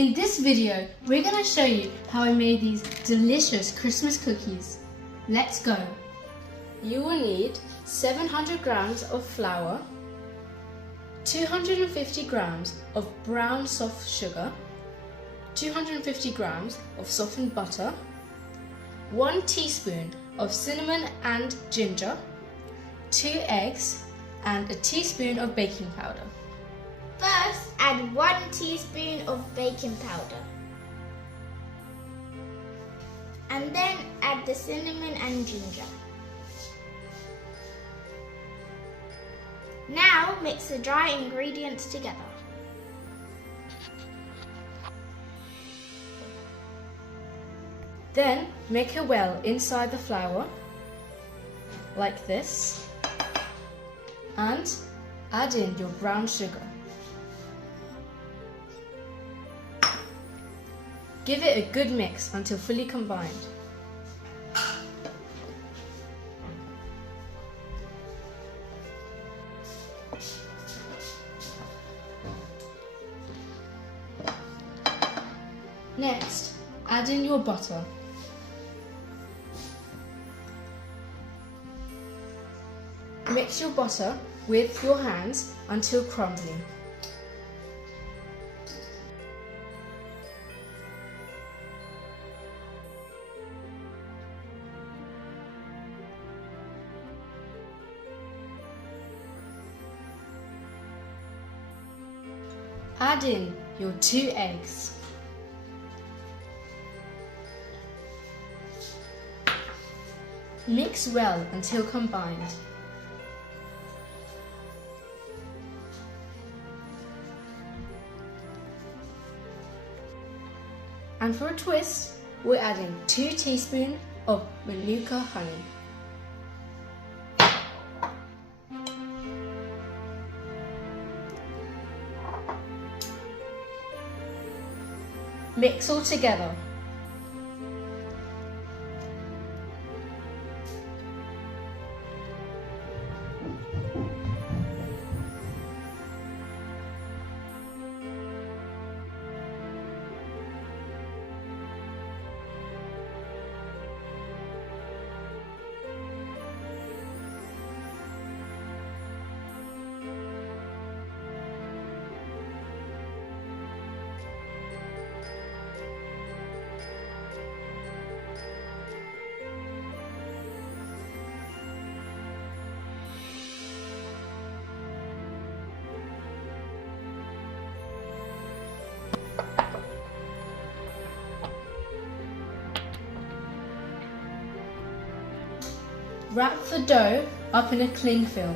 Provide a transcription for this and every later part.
In this video, we're going to show you how I made these delicious Christmas cookies. Let's go! You will need 700 grams of flour, 250 grams of brown soft sugar, 250 grams of softened butter, 1 teaspoon of cinnamon and ginger, 2 eggs, and a teaspoon of baking powder. First, add 1 teaspoon of baking powder. And then add the cinnamon and ginger. Now mix the dry ingredients together. Then make a well inside the flour, like this, and add in your brown sugar. Give it a good mix until fully combined. Next, add in your butter. Mix your butter with your hands until crumbly. Add in your 2 eggs. Mix well until combined. And for a twist, we're adding 2 teaspoons of Manuka honey. Mix all together. Wrap the dough up in a cling film.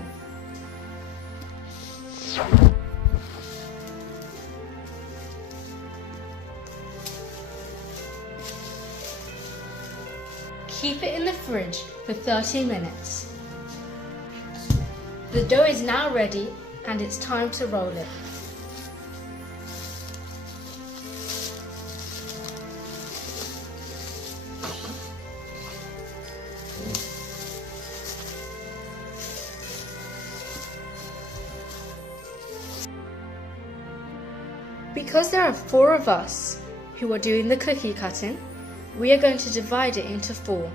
Keep it in the fridge for 30 minutes. The dough is now ready and it's time to roll it. Because there are 4 of us who are doing the cookie cutting, we are going to divide it into 4.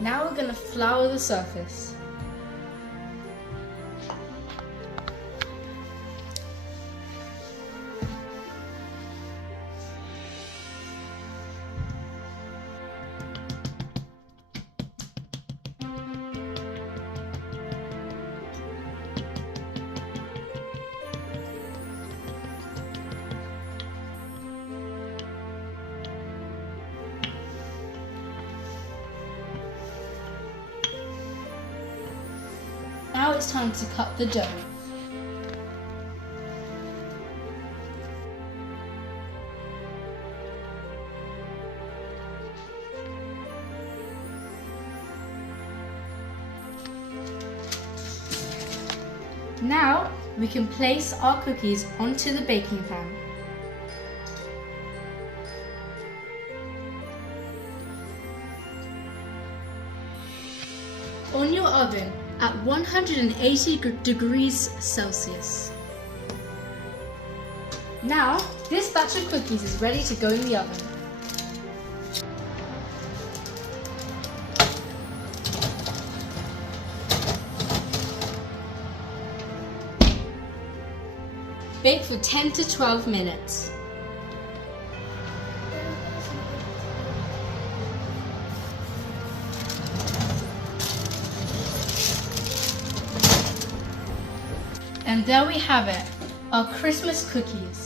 Now we're going to flour the surface. Now it's time to cut the dough. Now we can place our cookies onto the baking pan. on your oven at 180 degrees Celsius. Now, this batch of cookies is ready to go in the oven. Bake for 10 to 12 minutes. And there we have it, our Christmas cookies.